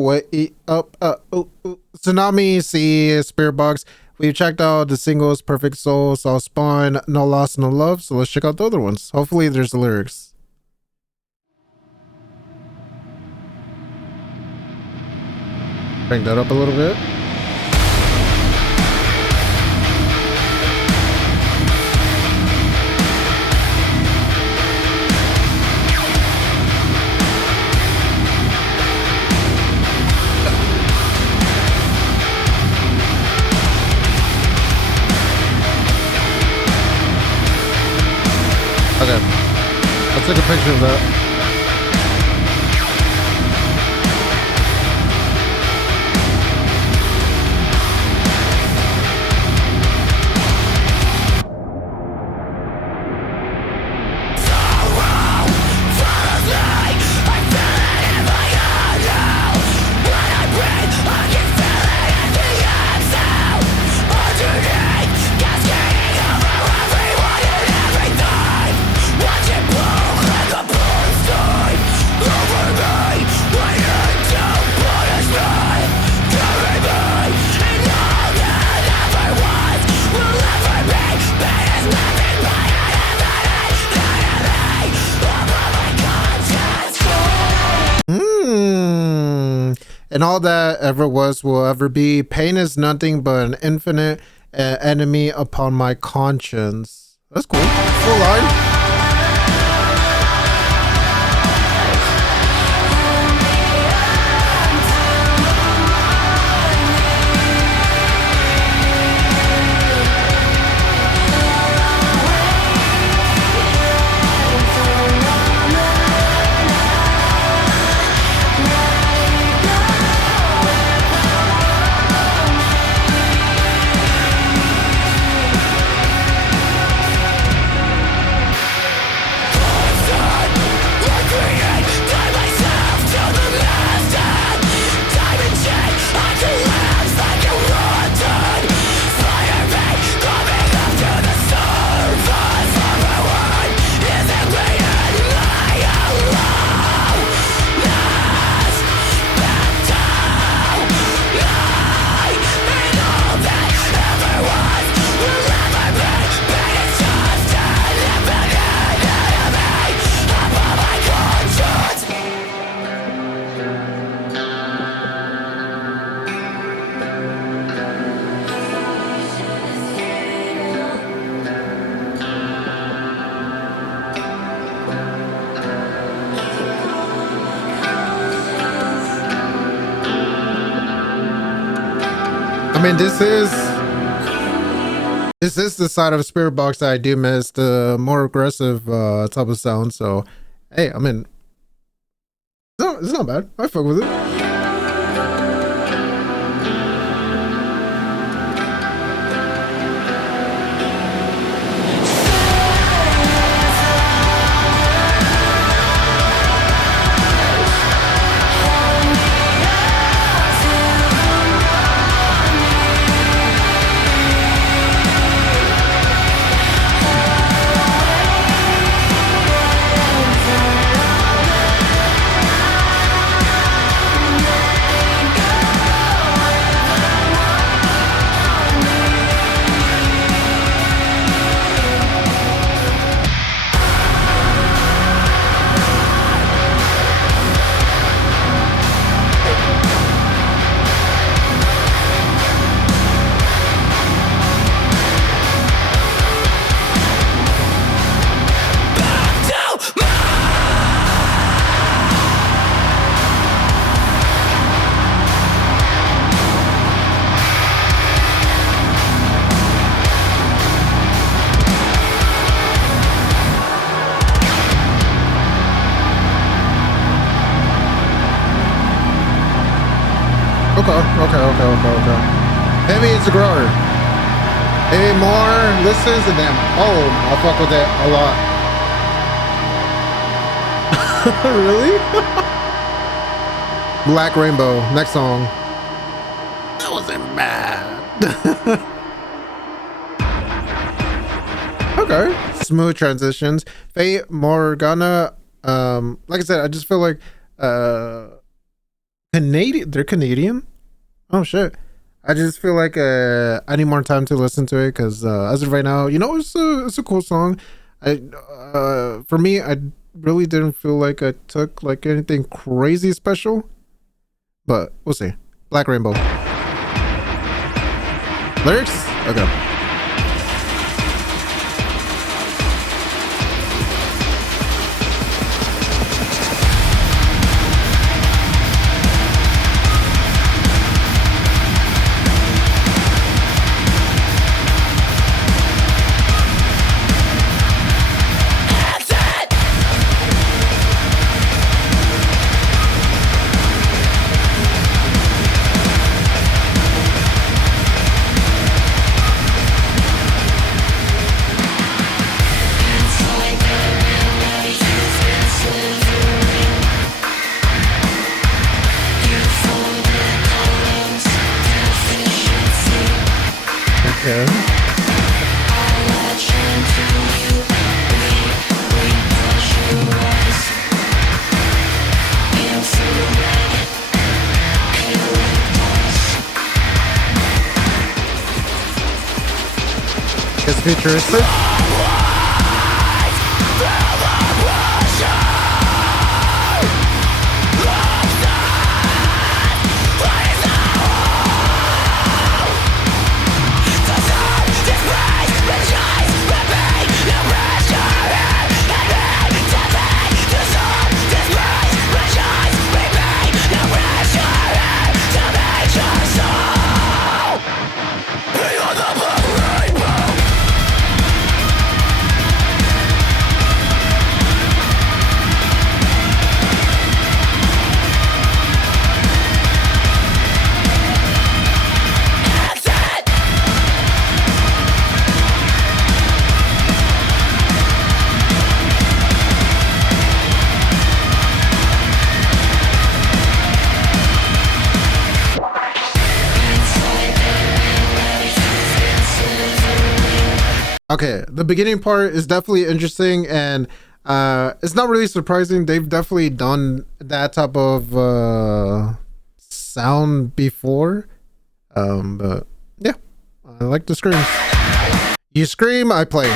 what up? Tsunami, see Spirit Box. We've checked out the singles Perfect Soul, Saw Spawn, No Loss, No Love. So let's check out the other ones. Hopefully there's the lyrics. Bring that up a little bit. Okay, let's take a picture of that. And all that ever was will ever be. Pain is nothing but an infinite enemy upon my conscience. That's cool. Cool line. I mean, this is the side of Spirit Box that I do miss, the more aggressive type of sound. So, hey, I mean, it's not bad. I fuck with it. Okay. Maybe it's a grower. Maybe more listens and then, oh, I'll fuck with it a lot. Really? Black Rainbow, next song. That wasn't bad. Okay. Smooth transitions. Faye Morgana, like I said, I just feel like Canadian? They're Canadian? Oh shit. I just feel like I need more time to listen to it because as of right now, you know, it's a cool song. I for me, I really didn't feel like I took like anything crazy special, but we'll see. Black Rainbow. Lyrics? Okay. Okay. It's futuristic. Okay, the beginning part is definitely interesting, and it's not really surprising. They've definitely done that type of sound before. But yeah, I like the screams. You scream, I play.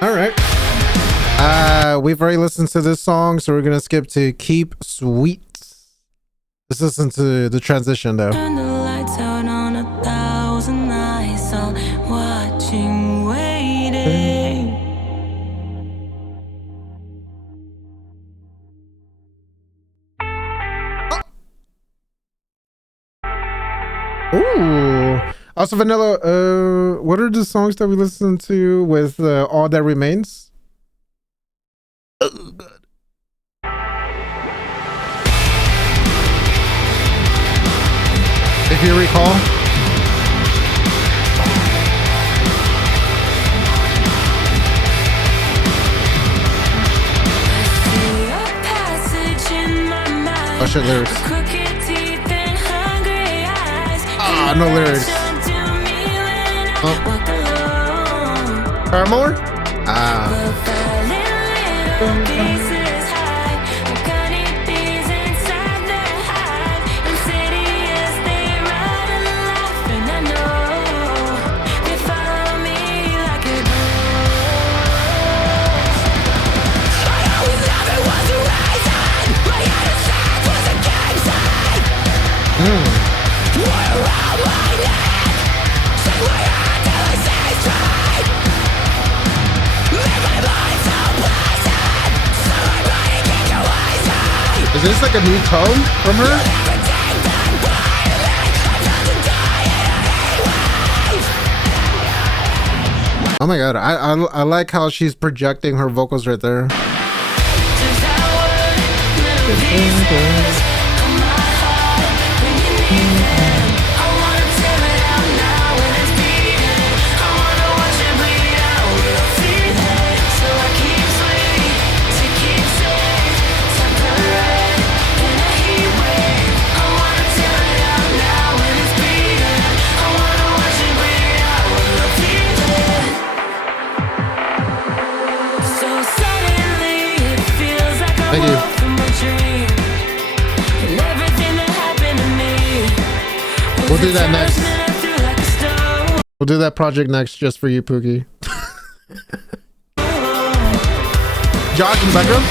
All right. We've already listened to this song, so we're gonna skip to Keep Sweet. Let's listen to the transition though. Turn the lights out on 1,000 eyes, all watching, waiting. Ooh. Also, Vanilla, what are the songs that we listened to with All That Remains? Oh, God. If you recall. Oh shit, lyrics. Ah, no lyrics. Oh. Paramore? Ah. Is this like a new tone from her? Oh my god, I like how she's projecting her vocals right there. Thank you. We'll do that next. We'll do that project next just for you, Pookie. Josh in the background.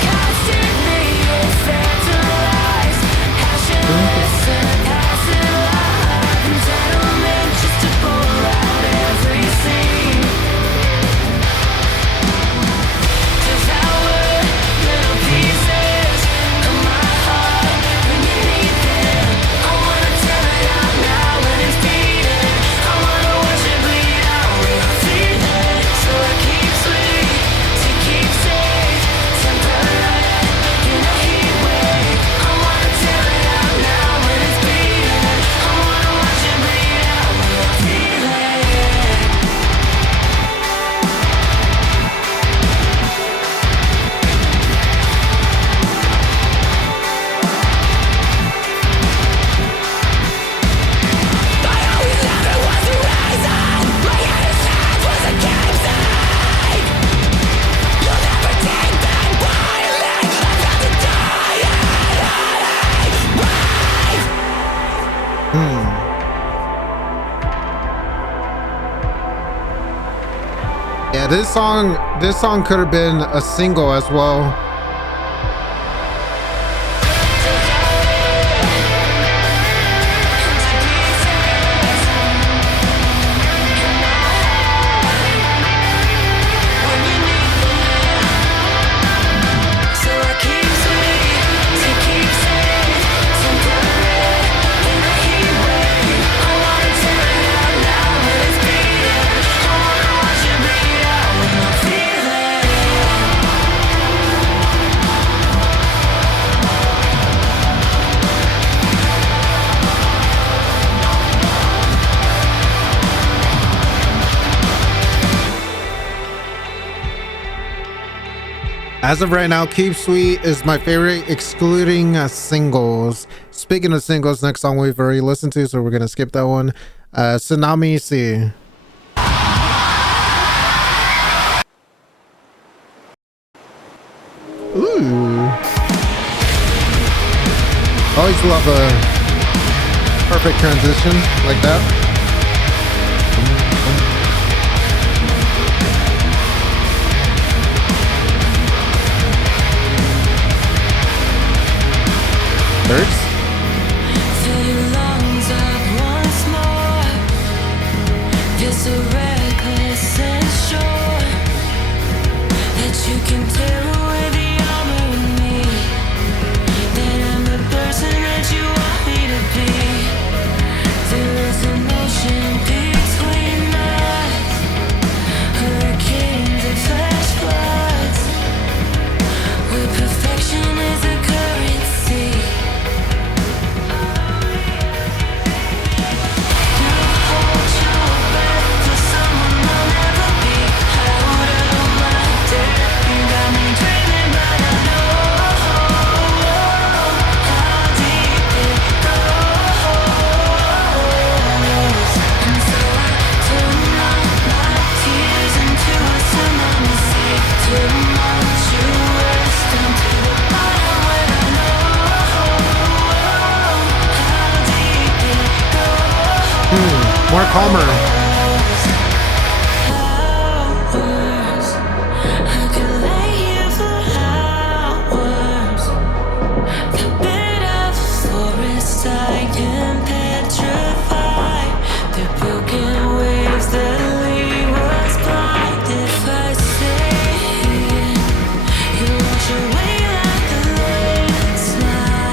Yeah, this song could have been a single as well. As of right now, Keep Sweet is my favorite, excluding singles. Speaking of singles, next song we've already listened to, so we're gonna skip that one. Tsunami, see. Ooh. Always love a perfect transition like that. Birds? Fill your lungs up once more. Feel so reckless and sure that you can tear away the armor in me. That I'm the person that you want me to be. There is emotion between us, hurricanes and flash floods, where perfection is a currency. More calmer. Away like the landslide.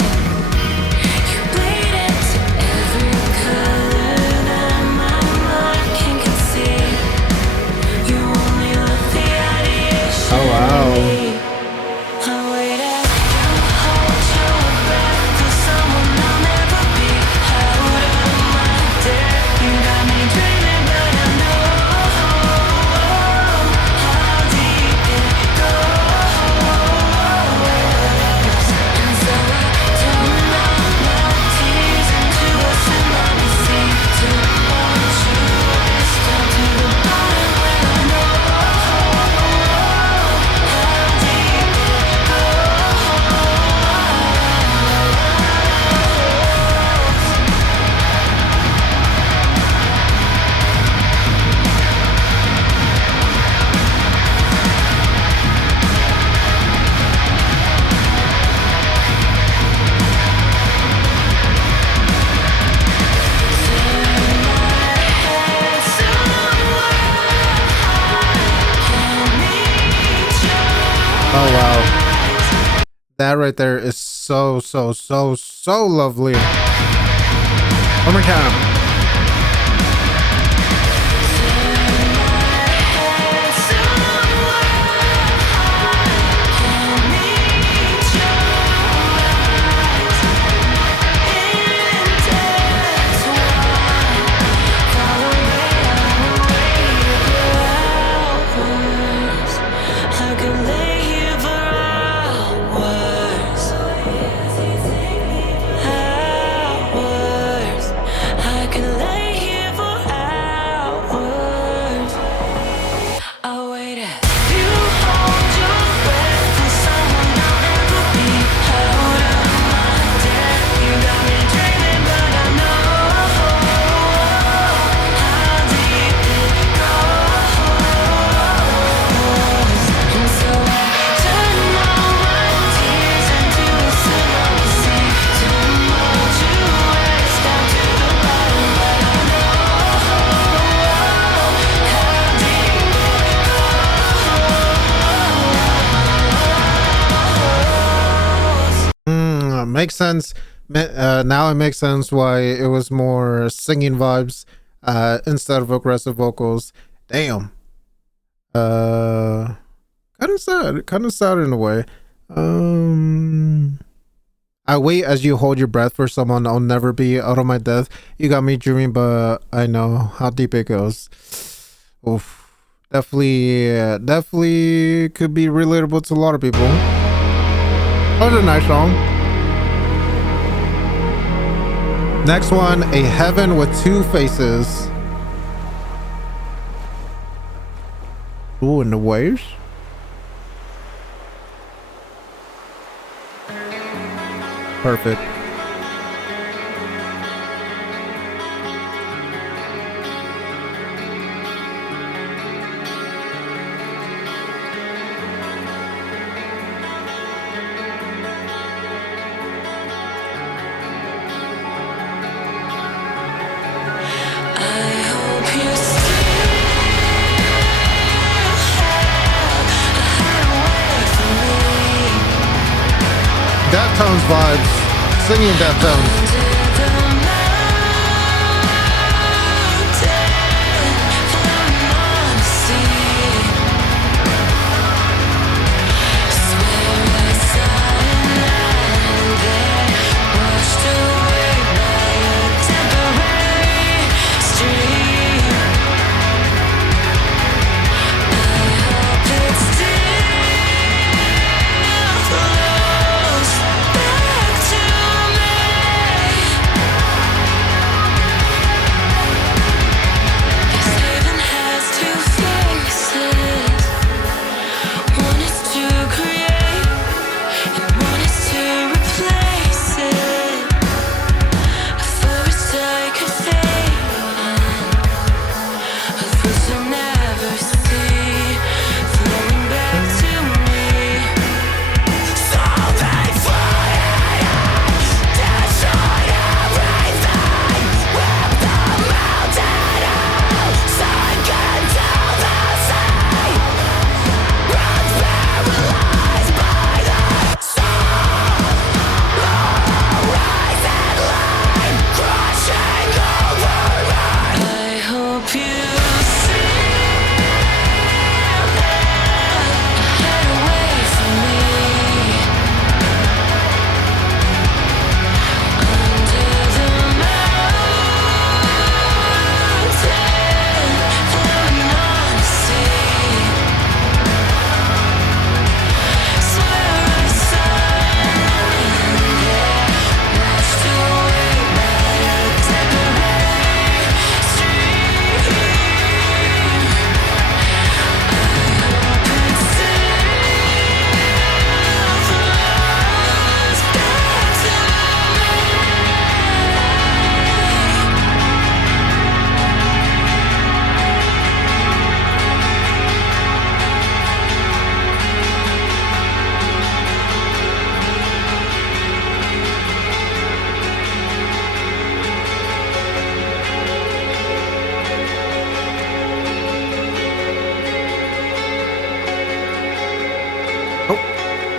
That right there is so lovely. One more time. Makes sense. Now it makes sense why it was more singing vibes instead of aggressive vocals. Damn. Kind of sad. Kind of sad in a way. I wait as you hold your breath for someone. I'll never be out of my depth. You got me dreaming, but I know how deep it goes. Oof. Definitely could be relatable to a lot of people. That was a nice song. Next one, A Heaven with Two Faces. Ooh, in the waves. Perfect. Deftones vibes, singing Deftones.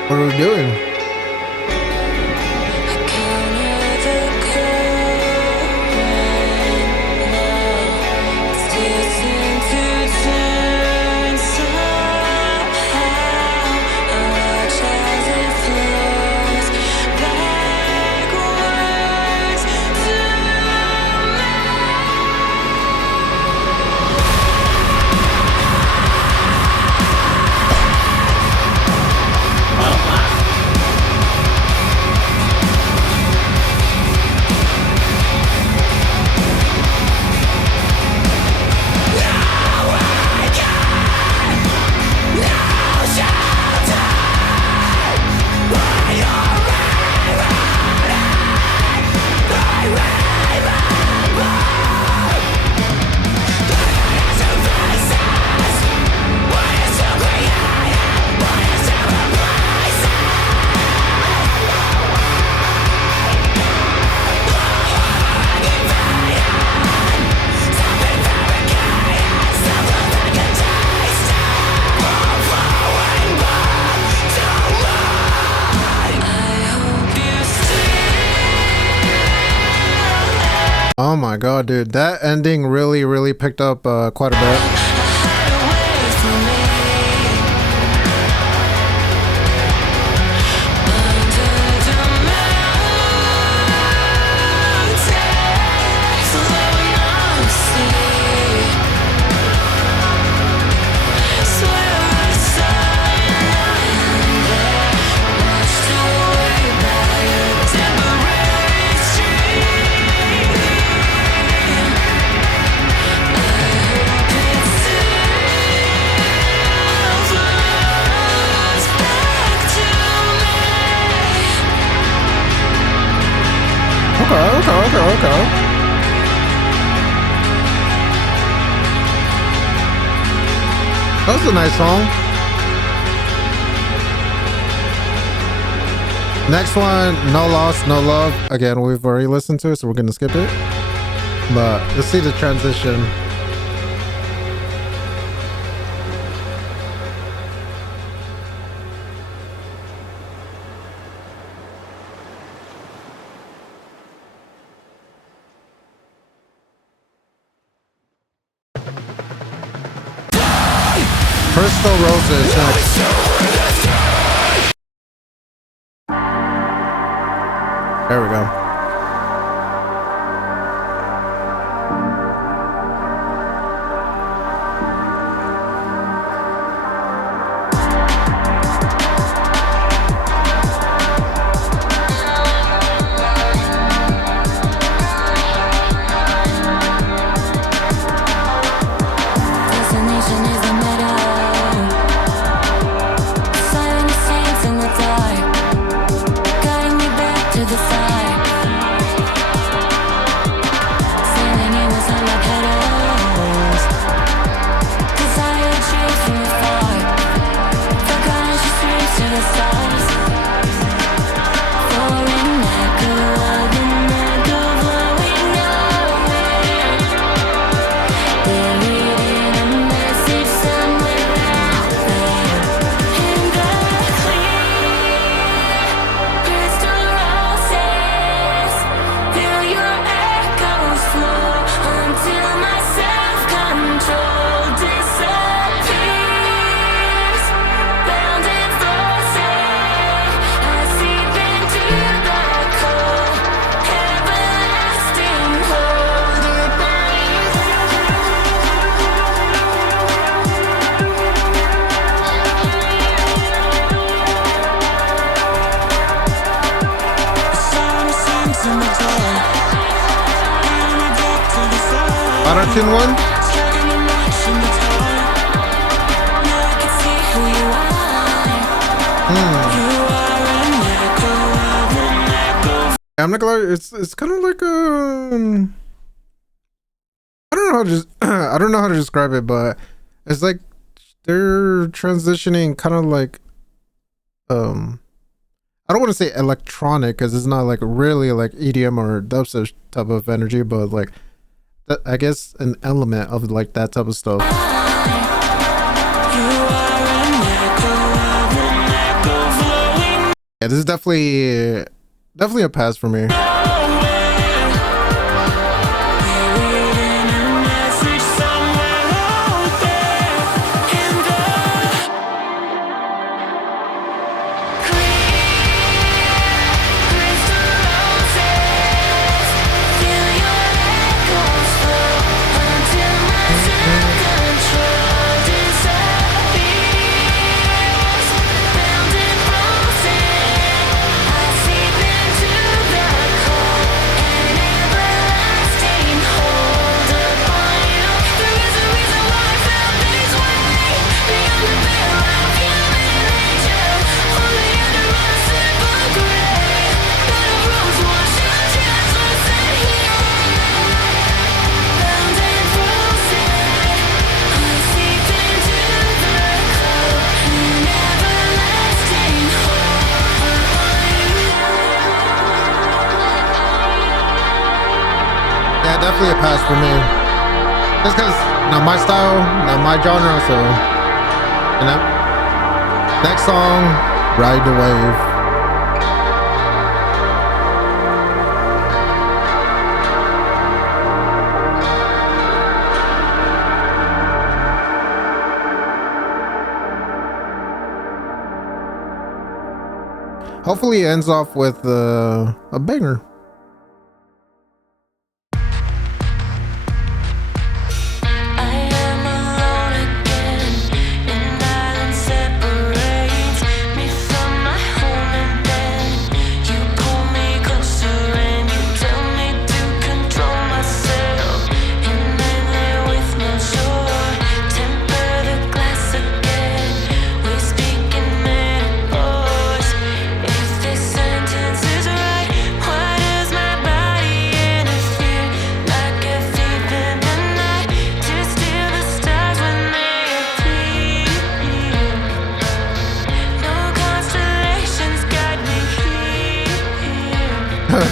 What are we doing? my god, dude, that ending really picked up quite a bit. Okay. That was a nice song. Next one, No Loss, No Love. Again, we've already listened to it, so we're gonna skip it. But let's see the transition. Crystal Roses next. There we go. Auto-tune one? I'm not gonna lie, it's kind of like I don't know how to just I don't know how to describe it, but it's like they're transitioning kind of like I don't want to say electronic because it's not like really like EDM or dubstep type of energy, but like I guess an element of like that type of stuff. Yeah, this is definitely a pass for me. Yeah, definitely a pass for me. Just because not my style, not my genre, so you know. Next song, Ride the Wave. hopefully it ends off with a banger.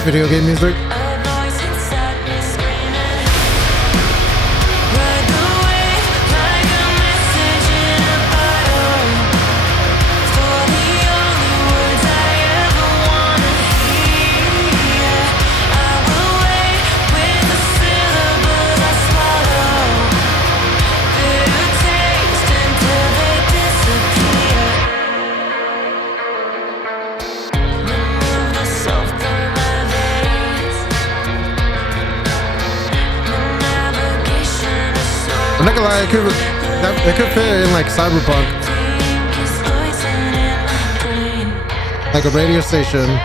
Video game music. I'm not gonna lie, it could fit in like Cyberpunk, like a radio station.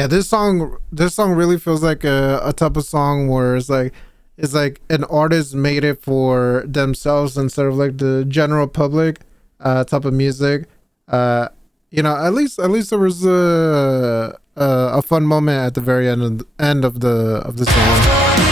Yeah, this song really feels like a type of song where it's like an artist made it for themselves instead of like the general public type of music. You know, at least there was a fun moment at the very end of the song.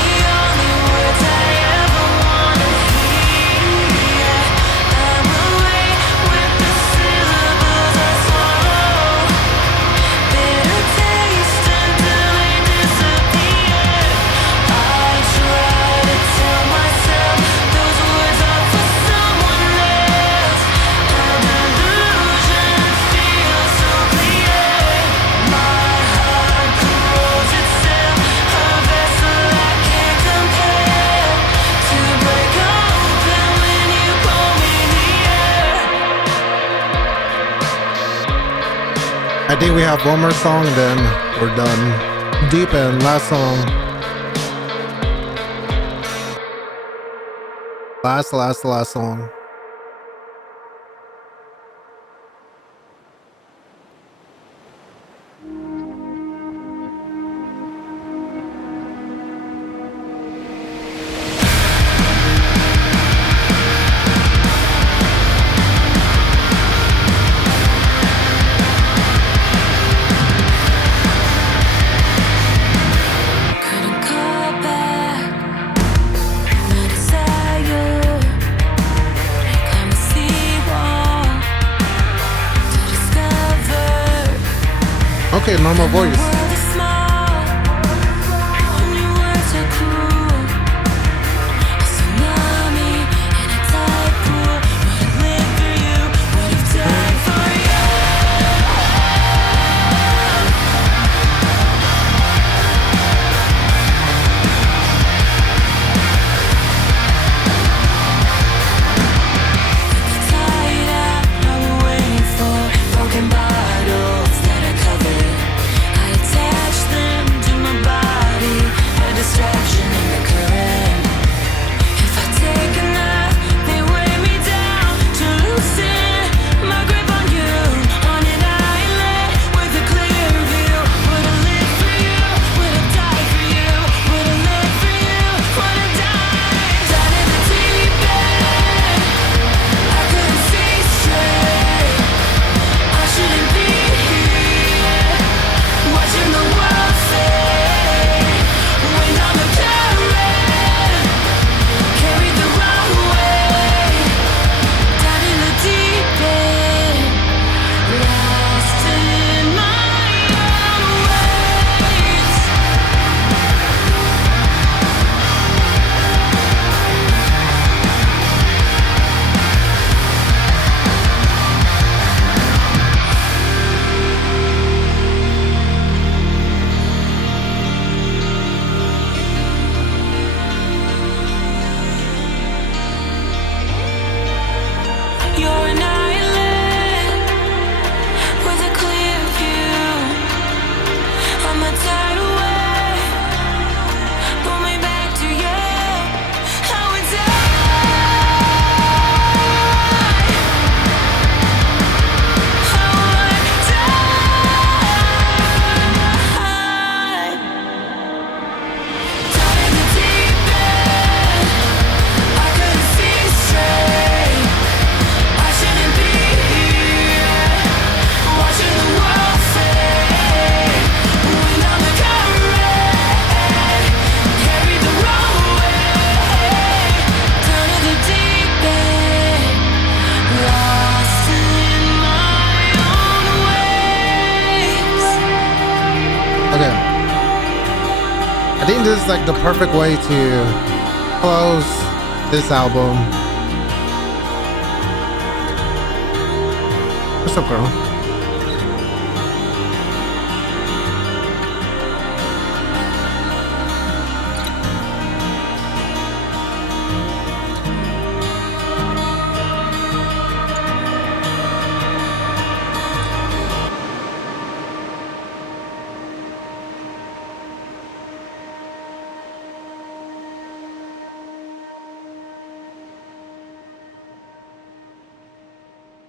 I think we have one more song, then we're done. Deep End, last song. Last song. Couldn't call back my desire. Climb a seawall to discover Okay, normal the voice. world is small when your words are cruel. A tsunami in a tide pool. Would have lived for you, would have died for you. Tied up, I was waiting for broken bottles that I covered. I attached them to my body, a distraction in the current. If I take enough, they weigh me down to loosen my grip on you. On an island with a clear view, would have lived for you, would have died for you, would have lived for you, would have died. Down in the deep end, I couldn't see straight. I shouldn't be here, watching the world fade. Wind on the current, carried the wrong way. Down in the deep end, lost in my own ways. You're an island with a clear view. I'm a tidal wave, pull me back to you. I would die. I would die. Down in the deep end, I couldn't see straight. I shouldn't be here, watching the world fade. Wind on the current, carried the wrong way. Down to the deep end, lost in my own ways. Okay. I think this is like the perfect way to close this album. What's up, girl?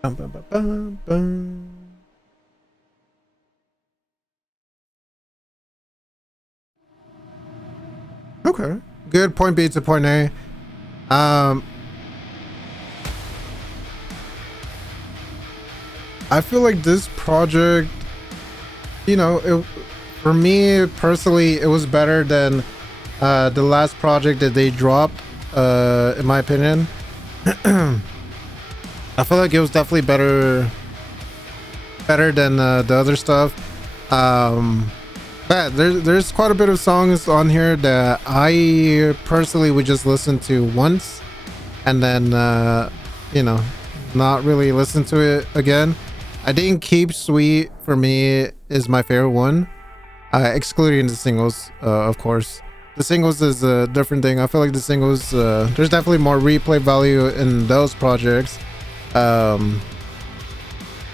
Bum, bum, bum, bum, bum. Okay. Good point B to point A. I feel like this project, for me personally, it was better than the last project that they dropped, in my opinion. I feel like it was definitely better than the other stuff. But there's quite a bit of songs on here that I personally would just listen to once and then not really listen to it again. I think Keep Sweet for me is my favorite one, excluding the singles, of course. The singles is a different thing. I feel like the singles, there's definitely more replay value in those projects.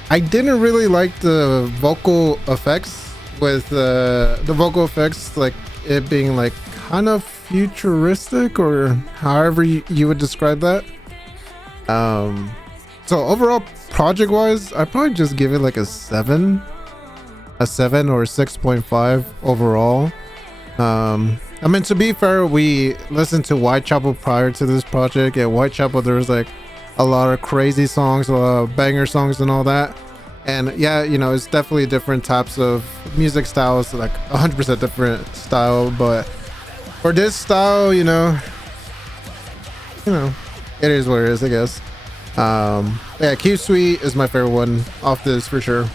I I didn't really like the vocal effects with the vocal effects, like it being like kind of futuristic or however you would describe that. So overall, project wise, I'd probably just give it like a 7 or 6.5 overall. I mean, to be fair, we listened to Whitechapel prior to this project. At Whitechapel, there was like a lot of crazy songs, a lot of banger songs and all that. And yeah, you know, it's definitely different types of music styles, like 100% different style. But for this style, you know, it is what it is, I guess. Yeah, Q Sweet is my favorite one off this for sure.